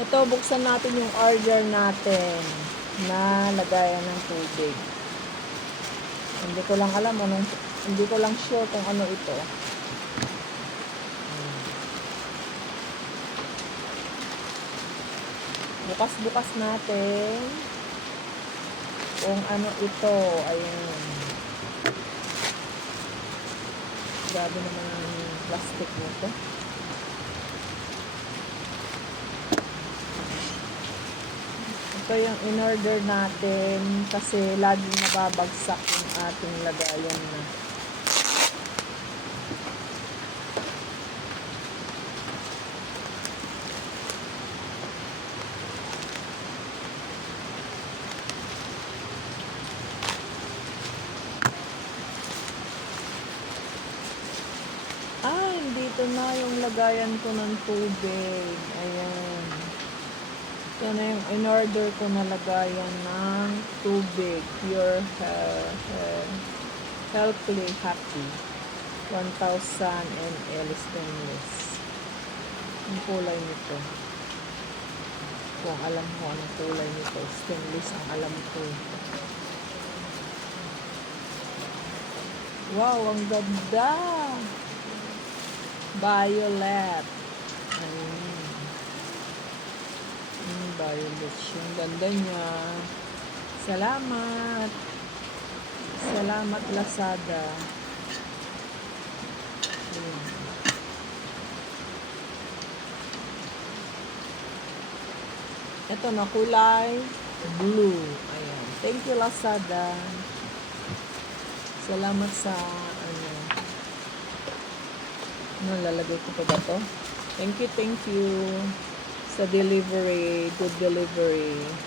Ito, buksan natin yung order natin na lagayan ng tubig. Hindi ko lang alam anong, hindi ko lang sure kung ano ito. Bukas-bukas natin kung ano ito. Ayun. Grabe naman ang plastic nito. Ito yung in-order natin kasi laging nababagsak yung ating lagayan na. Ah, dito na yung lagayan ko ng tubig. Ayan. Yan na yung in-order ko na lagayan ng tubig. Pure uh, uh, Healthily Happy. 1,000 ml stainless. Ang kulay nito. Kung alam mo anong kulay nito. Stainless ang alam ko. Wow, ang ganda! Violet. Ayun. Violet siya. Ang ganda niya. Salamat. Salamat, Lazada. Ito na kulay blue. Ayan. Thank you, Lazada. Salamat sa ano. Ano, lalagay ko pa ba to? Thank you, thank you sa delivery. Good delivery.